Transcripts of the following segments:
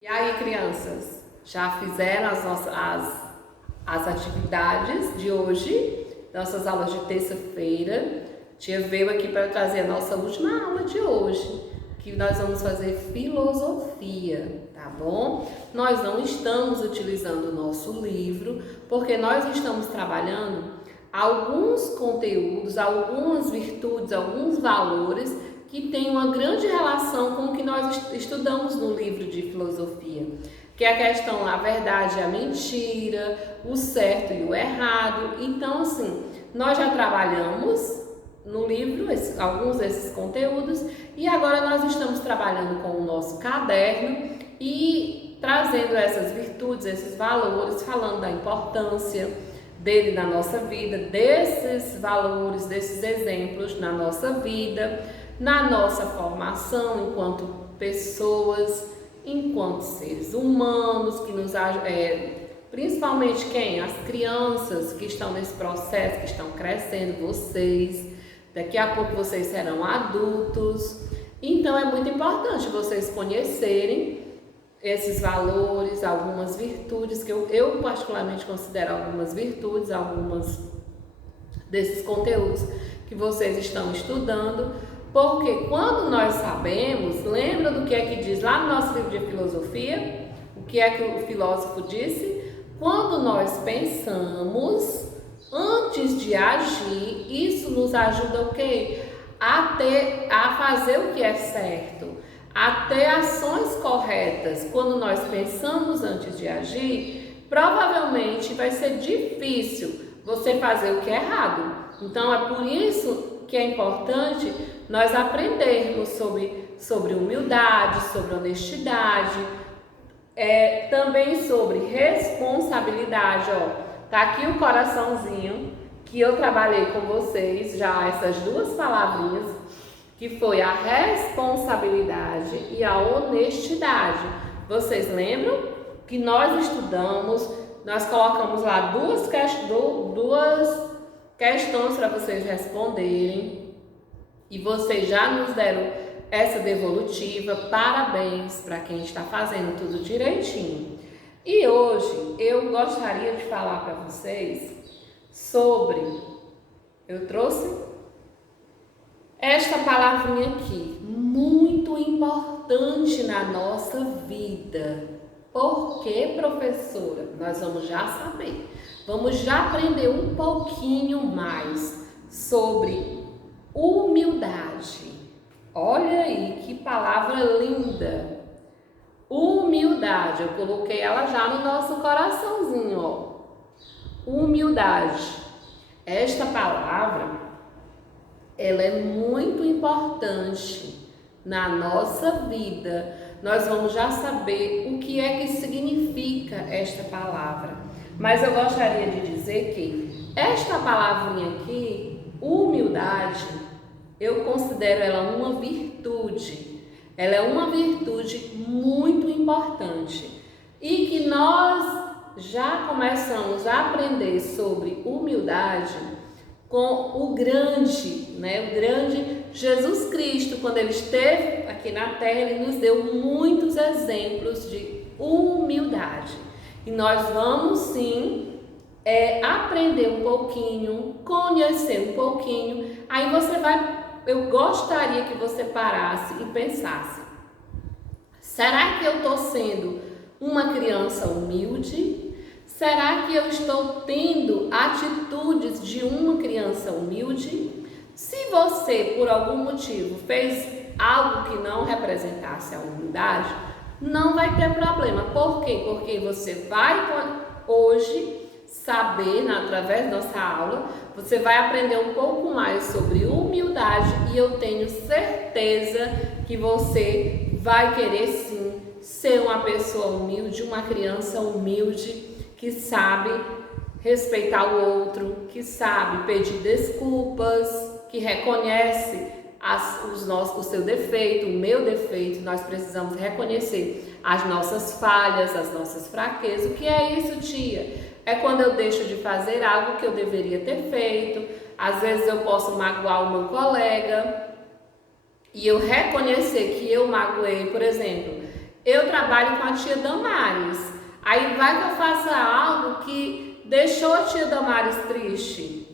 E aí, crianças, já fizeram as atividades de hoje, nossas aulas de terça-feira? Tia veio aqui para trazer a nossa última aula de hoje, que nós vamos fazer filosofia, tá bom? Nós não estamos utilizando o nosso livro, porque nós estamos trabalhando alguns conteúdos, algumas virtudes, alguns valores que têm uma grande relação com o que nós estudamos no livro de filosofia, que é a questão, a verdade e a mentira, o certo e o errado. Então, assim, nós já trabalhamos no livro alguns desses conteúdos e agora nós estamos trabalhando com o nosso caderno e trazendo essas virtudes, esses valores, falando da importância dele na nossa vida, desses valores, desses exemplos na nossa vida, na nossa formação enquanto pessoas, enquanto seres humanos, que nos principalmente quem? As crianças que estão nesse processo, que estão crescendo, vocês, daqui a pouco vocês serão adultos, então é muito importante vocês conhecerem esses valores, algumas virtudes, que eu particularmente considero algumas virtudes, algumas desses conteúdos que vocês estão estudando, porque quando nós sabemos, lembra do que é que diz lá no nosso livro de filosofia? O que é que o filósofo disse? Quando nós pensamos antes de agir, isso nos ajuda o quê? A fazer o que é certo, a ter ações corretas. Quando nós pensamos antes de agir, provavelmente vai ser difícil você fazer o que é errado. Então é por isso que é importante nós aprendermos sobre humildade, sobre honestidade, também sobre responsabilidade. Tá aqui o coraçãozinho que eu trabalhei com vocês já, essas duas palavrinhas, que foi a responsabilidade e a honestidade. Vocês lembram que nós estudamos, nós colocamos lá duas questões para vocês responderem e vocês já nos deram essa devolutiva. Parabéns para quem está fazendo tudo direitinho. E hoje eu gostaria de falar para vocês sobre, eu trouxe esta palavrinha aqui, muito importante na nossa vida. Por que, professora? Nós vamos já saber. Vamos já aprender um pouquinho mais sobre humildade. Olha aí que palavra linda. Humildade, eu coloquei ela já no nosso coraçãozinho, ó. Humildade. Esta palavra, ela é muito importante na nossa vida. Nós vamos já saber o que é que significa esta palavra. Mas eu gostaria de dizer que esta palavrinha aqui, humildade, eu considero ela uma virtude. Ela é uma virtude muito importante e que nós já começamos a aprender sobre humildade com o grande Jesus Cristo. Quando ele esteve aqui na Terra, ele nos deu muitos exemplos de humildade. E nós vamos sim aprender um pouquinho, conhecer um pouquinho. Aí eu gostaria que você parasse e pensasse: será que eu estou sendo uma criança humilde? Será que eu estou tendo atitudes de uma criança humilde? Se você, por algum motivo, fez algo que não representasse a humildade, não vai ter problema. Por quê? Porque você vai hoje saber, através da nossa aula, você vai aprender um pouco mais sobre humildade e eu tenho certeza que você vai querer sim ser uma pessoa humilde, uma criança humilde, que sabe respeitar o outro, que sabe pedir desculpas, que reconhece o seu defeito, o meu defeito. Nós precisamos reconhecer as nossas falhas, as nossas fraquezas. O que é isso, tia? É quando eu deixo de fazer algo que eu deveria ter feito. Às vezes eu posso magoar o meu colega e eu reconhecer que eu magoei. Por exemplo, eu trabalho com a tia Damares. Aí vai que eu faça algo que deixou a tia Damares triste.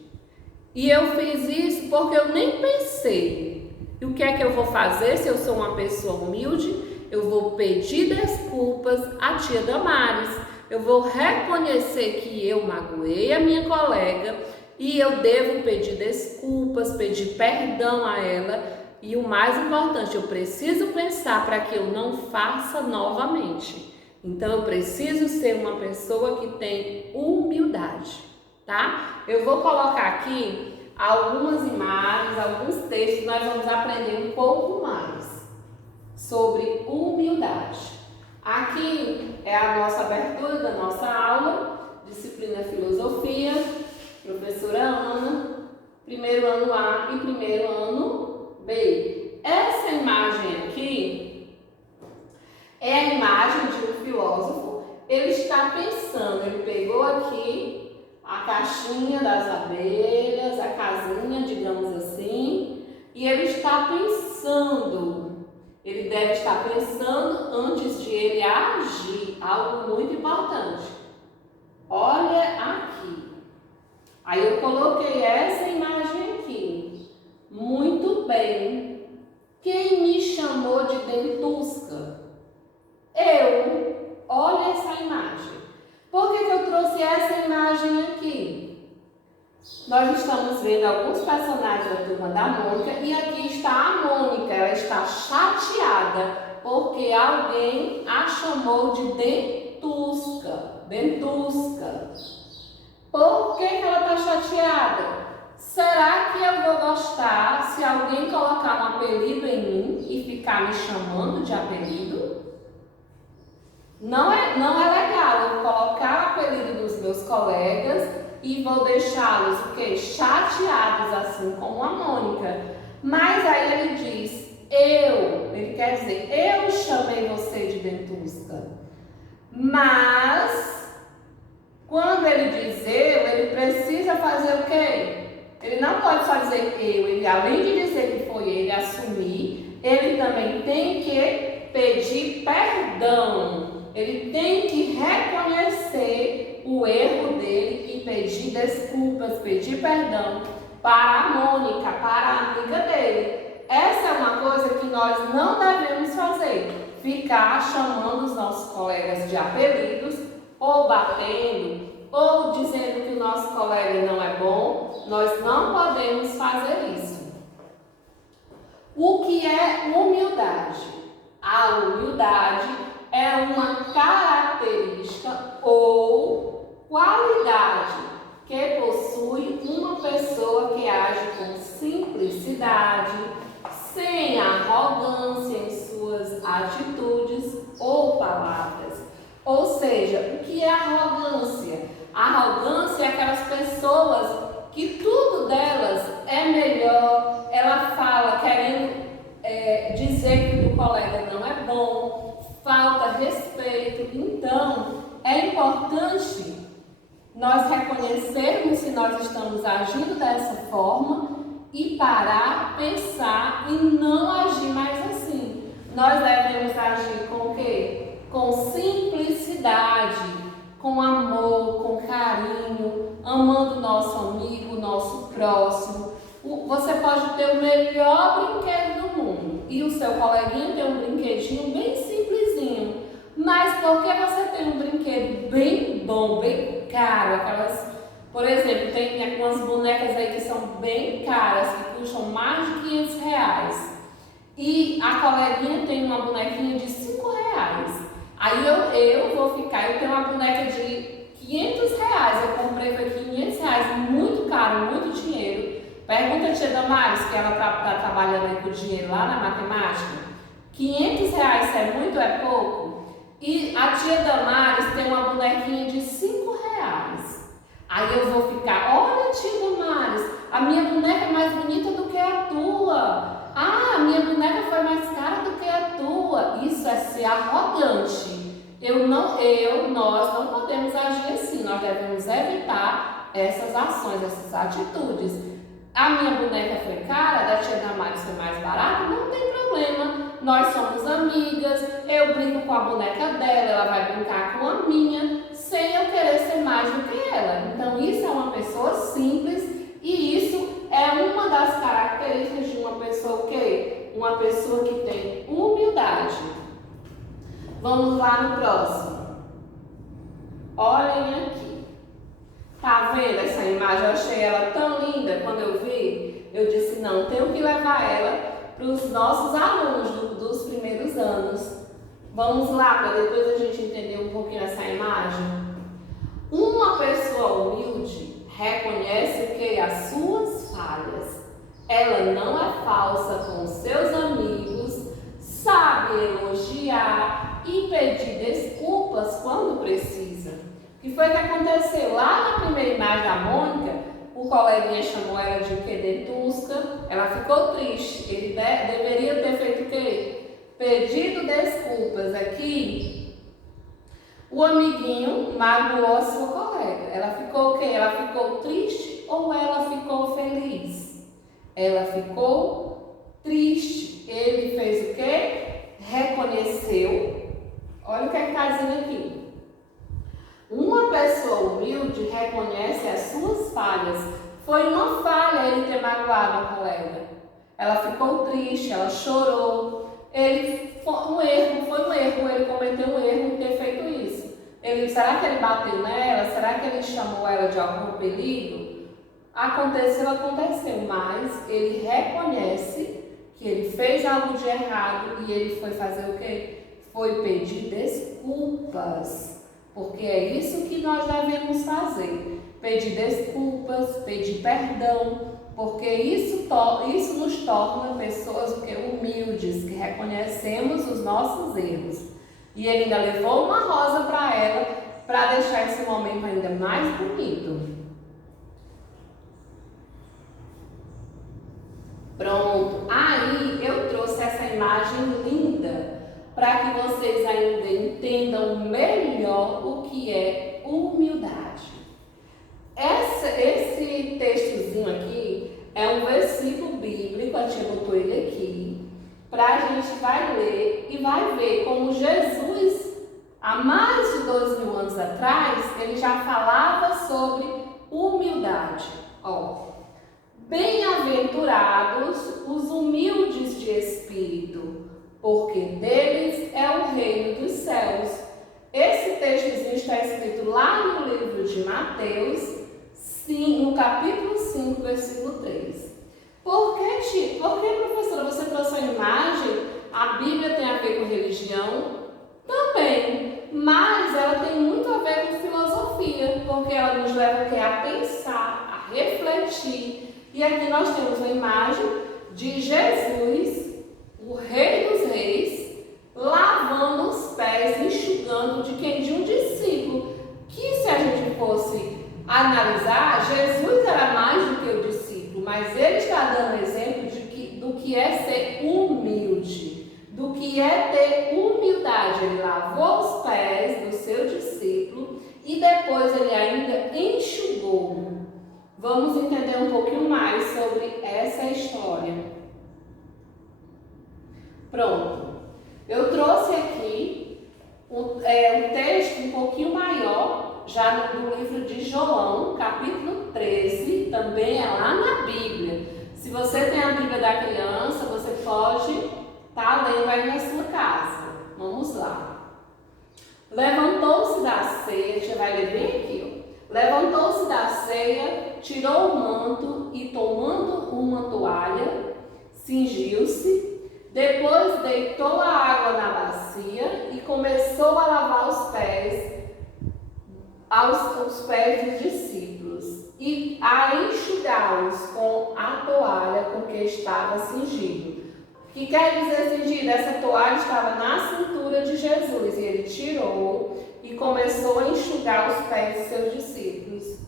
E eu fiz isso porque eu nem pensei. E o que é que eu vou fazer se eu sou uma pessoa humilde? Eu vou pedir desculpas à tia Damares. Eu vou reconhecer que eu magoei a minha colega e eu devo pedir desculpas, pedir perdão a ela. E o mais importante, eu preciso pensar para que eu não faça novamente. Então eu preciso ser uma pessoa que tem humildade, tá? Eu vou colocar aqui algumas imagens, alguns textos, nós vamos aprender um pouco mais sobre humildade. Aqui é a nossa abertura da nossa aula, disciplina Filosofia, professora Ana, primeiro ano A e primeiro ano B. Essa imagem aqui é a imagem de um filósofo. Ele está pensando, ele pegou aqui a caixinha das abelhas, a casinha, digamos assim, e ele está pensando. Ele deve estar pensando antes de ele agir, algo muito importante. Olha aqui. Aí eu coloquei essa imagem aqui. Muito bem. Quem me chamou de dentusca? Eu. Olha essa imagem. Por que eu trouxe essa imagem aqui? Nós estamos vendo alguns personagens da Turma da Mônica e aqui está a Mônica. Ela está chateada porque alguém a chamou de dentusca. Dentusca. Por que ela está chateada? Será que eu vou gostar se alguém colocar um apelido em mim e ficar me chamando de apelido? Não é legal eu colocar o apelido dos meus colegas e vou deixá-los o quê? Chateados, assim como a Mônica. Mas aí ele diz, ele quer dizer, eu chamei você de dentusca. Mas, quando ele diz ele precisa fazer o quê? Ele não pode só dizer ele, além de dizer que foi ele, assumir, ele também tem que pedir perdão. Ele tem que reconhecer o erro dele e pedir desculpas, pedir perdão para a Mônica, para a amiga dele. Essa é uma coisa que nós não devemos fazer, ficar chamando os nossos colegas de apelidos, ou batendo, ou dizendo que o nosso colega não é bom. Nós não podemos fazer isso. O que é humildade? A humildade é uma característica ou qualidade que possui uma pessoa que age com simplicidade, sem arrogância em suas atitudes ou palavras. Ou seja, o que é arrogância? A arrogância é aquelas pessoas que tudo delas é melhor, ela fala querendo dizer que o colega não é bom, falta respeito. Então, é importante nós reconhecermos se nós estamos agindo dessa forma e parar, pensar e não agir mais assim. Nós devemos agir com o quê? Com simplicidade, com amor, com carinho, amando o nosso amigo, o nosso próximo. Você pode ter o melhor brinquedo do mundo e o seu coleguinha tem um brinquedinho bem simplesinho, mas porque você tem um brinquedo bem bom, bem caro, por exemplo, tem algumas bonecas aí que são bem caras, que custam mais de 500 reais, e a coleguinha tem uma bonequinha de 5 reais, aí eu tenho uma boneca de 500 reais, eu comprei por 500 reais, muito caro, muito dinheiro. Pergunta a tia Damares, que ela tá trabalhando aí com dinheiro lá na matemática, 500 reais é muito ou é pouco? E a tia Damares tem uma bonequinha de 5 reais. Aí eu vou ficar, olha tia Damares, a minha boneca é mais bonita do que a tua. Ah, a minha boneca foi mais cara do que a tua. Isso é ser arrogante. Nós não podemos agir assim, nós devemos evitar essas ações, essas atitudes. A minha boneca foi cara, a da tia Damares foi mais barata, não tem problema. Nós somos amigas, eu brinco com a boneca dela, ela vai brincar com a minha, sem eu querer ser mais do que ela. Então isso é uma pessoa simples e isso é uma das características de uma pessoa que uma pessoa que tem humildade. Vamos lá no próximo. Olhem aqui. Tá vendo essa imagem? Eu achei ela tão linda quando eu vi. Eu disse, não, tenho que levar ela para os nossos alunos dos primeiros anos. Vamos lá, para depois a gente entender um pouquinho essa imagem. Uma pessoa humilde reconhece o que? As suas falhas. Ela não é falsa com seus amigos, sabe elogiar e pedir desculpas quando precisa. O que foi que aconteceu? Lá na primeira imagem da Mônica, o coleguinha chamou ela de dentusca, ela ficou triste. Ele deveria ter feito o quê? Pedido desculpas. Aqui, o amiguinho magoou a sua colega. Ela ficou o quê? Ela ficou triste ou ela ficou feliz? Ela ficou triste. Ele fez o quê? Reconheceu. Olha o que está dizendo aqui. Uma pessoa humilde reconhece as suas falhas. Foi uma falha ele ter magoado a colega. Ela ficou triste, ela chorou. Foi um erro, ele cometeu um erro em ter feito isso. Será que ele bateu nela? Será que ele chamou ela de algum apelido? Aconteceu, mas ele reconhece que ele fez algo de errado e ele foi fazer o quê? Foi pedir desculpas. Porque é isso que nós devemos fazer. Pedir desculpas, pedir perdão, porque isso nos torna pessoas humildes, que reconhecemos os nossos erros. E ele ainda levou uma rosa para ela, para deixar esse momento ainda mais bonito. Pronto, aí eu trouxe essa imagem linda para que vocês ainda entendam melhor o que é humildade. Esse textozinho aqui é um versículo bíblico, a tia botou ele aqui, para a gente vai ler e vai ver como Jesus, há mais de 2000 anos atrás, ele já falava sobre humildade. Bem-aventurados os humildes de espírito, porque deles é o reino dos céus. Esse textozinho está escrito lá no livro de Mateus, no capítulo 5, versículo 3. Por que, professora, você trouxe a imagem? A Bíblia tem a ver com religião? Também, mas ela tem muito a ver com filosofia, porque ela nos leva a pensar, a refletir. E aqui nós temos uma imagem de Jesus, o Rei dos Reis, lavando os pés, enxugando de quem? De um discípulo. Que se a gente fosse analisar, Jesus era mais do que o discípulo, mas ele está dando exemplo do que é ser humilde, do que é ter humildade. Ele lavou os pés do seu discípulo e depois ele ainda enxugou. Vamos entender um pouquinho mais sobre essa história. Pronto. Eu trouxe aqui um texto um pouquinho maior, já no livro de João, capítulo 13, também é lá na Bíblia. Se você tem a Bíblia da criança, você pode estar lendo aí na sua casa. Vamos lá. Levantou-se da ceia, você vai ler bem aqui, ó. Levantou-se da ceia, tirou o manto e, tomando uma toalha, cingiu-se. Depois deitou a água na bacia e começou a lavar os pés dos discípulos e a enxugá-los com a toalha com que estava cingido. O que quer dizer cingido? Essa toalha estava na cintura de Jesus e ele tirou e começou a enxugar os pés de seus discípulos.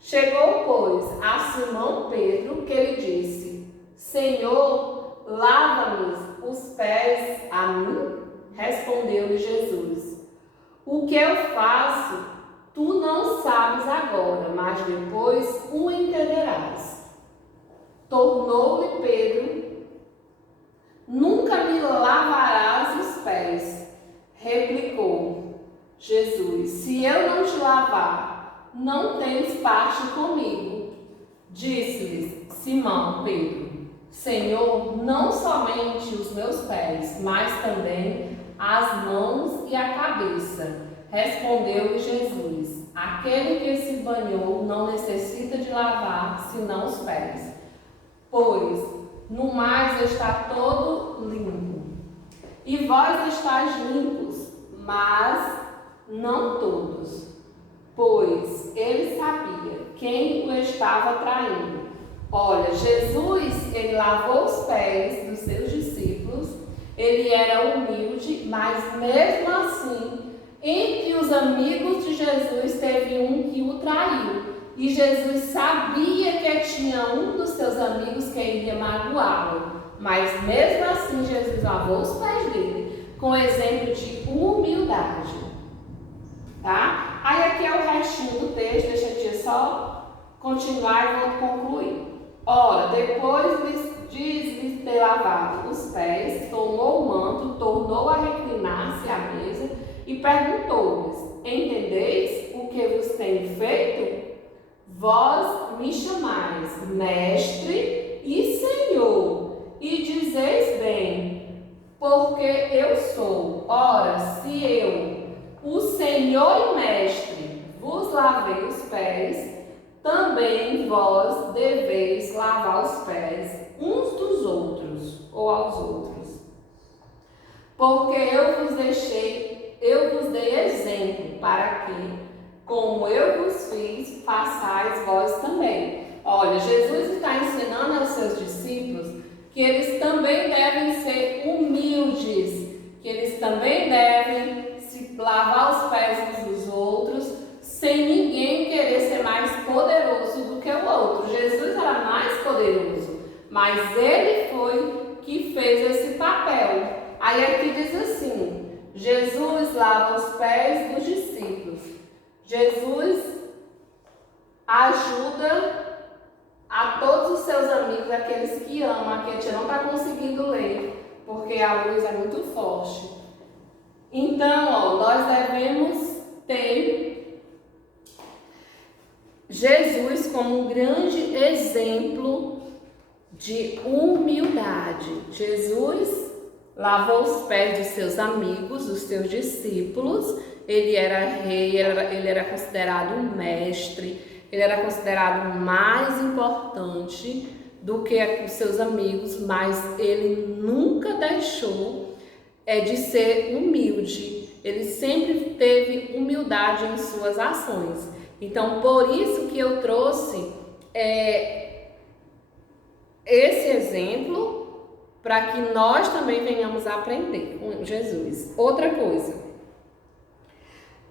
Chegou, pois, a Simão Pedro, que lhe disse: Senhor, lava-me os pés a mim? Respondeu-lhe Jesus: O que eu faço, tu não sabes agora, mas depois o entenderás. Tornou-lhe Pedro: nunca me lavarás os pés. Replicou Jesus: se eu não te lavar, não tens parte comigo. Disse-lhes Simão Pedro: Senhor, não somente os meus pés, mas também as mãos e a cabeça. Respondeu-lhe Jesus: aquele que se banhou não necessita de lavar, senão os pés, pois no mais está todo limpo. E vós estáis limpos, mas não todos. Pois ele sabia quem o estava traindo. Olha, Jesus, ele lavou os pés dos seus discípulos, ele era humilde, mas mesmo assim, entre os amigos de Jesus, teve um que o traiu. E Jesus sabia que tinha um dos seus amigos que iria magoá-lo. Mas mesmo assim, Jesus lavou os pés dele, com exemplo de humildade. Tá? Aí aqui é o restinho do texto, deixa a tia só continuar e vou concluir. Ora, depois de ter lavado os pés, tomou o manto, tornou a reclinar-se à mesa e perguntou-lhes: entendeis o que vos tenho feito? Vós me chamais mestre e senhor, e dizeis bem, porque eu sou. Ora, se eu, o Senhor e Mestre, vos lavei os pés, também vós deveis lavar os pés uns dos outros, ou aos outros. Porque eu vos dei exemplo, para que, como eu vos fiz, façais vós também. Olha, Jesus está ensinando aos seus discípulos que eles também devem ser humildes, que eles também devem lavar os pés uns dos outros, sem ninguém querer ser mais poderoso do que o outro. Jesus era mais poderoso, mas ele foi que fez esse papel. Aí aqui diz assim: Jesus lava os pés dos discípulos. Jesus ajuda a todos os seus amigos, aqueles que amam. Aqui a gente não está conseguindo ler, porque a luz é muito forte. Então, nós devemos ter Jesus como um grande exemplo de humildade. Jesus lavou os pés dos seus amigos, dos seus discípulos. Ele era rei, ele era considerado um mestre, ele era considerado mais importante do que os seus amigos, mas ele nunca deixou de ser humilde. Ele sempre teve humildade em suas ações. Então, por isso que eu trouxe esse exemplo, para que nós também venhamos a aprender com Jesus. Outra coisa,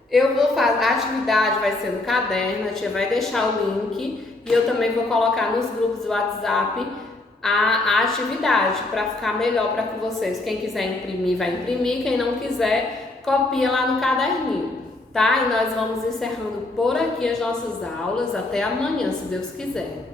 eu vou fazer, a atividade vai ser no caderno, a tia vai deixar o link, e eu também vou colocar nos grupos do WhatsApp a atividade, para ficar melhor para vocês. Quem quiser imprimir, vai imprimir. Quem não quiser, copia lá no caderninho, tá? E nós vamos encerrando por aqui as nossas aulas. Até amanhã, se Deus quiser.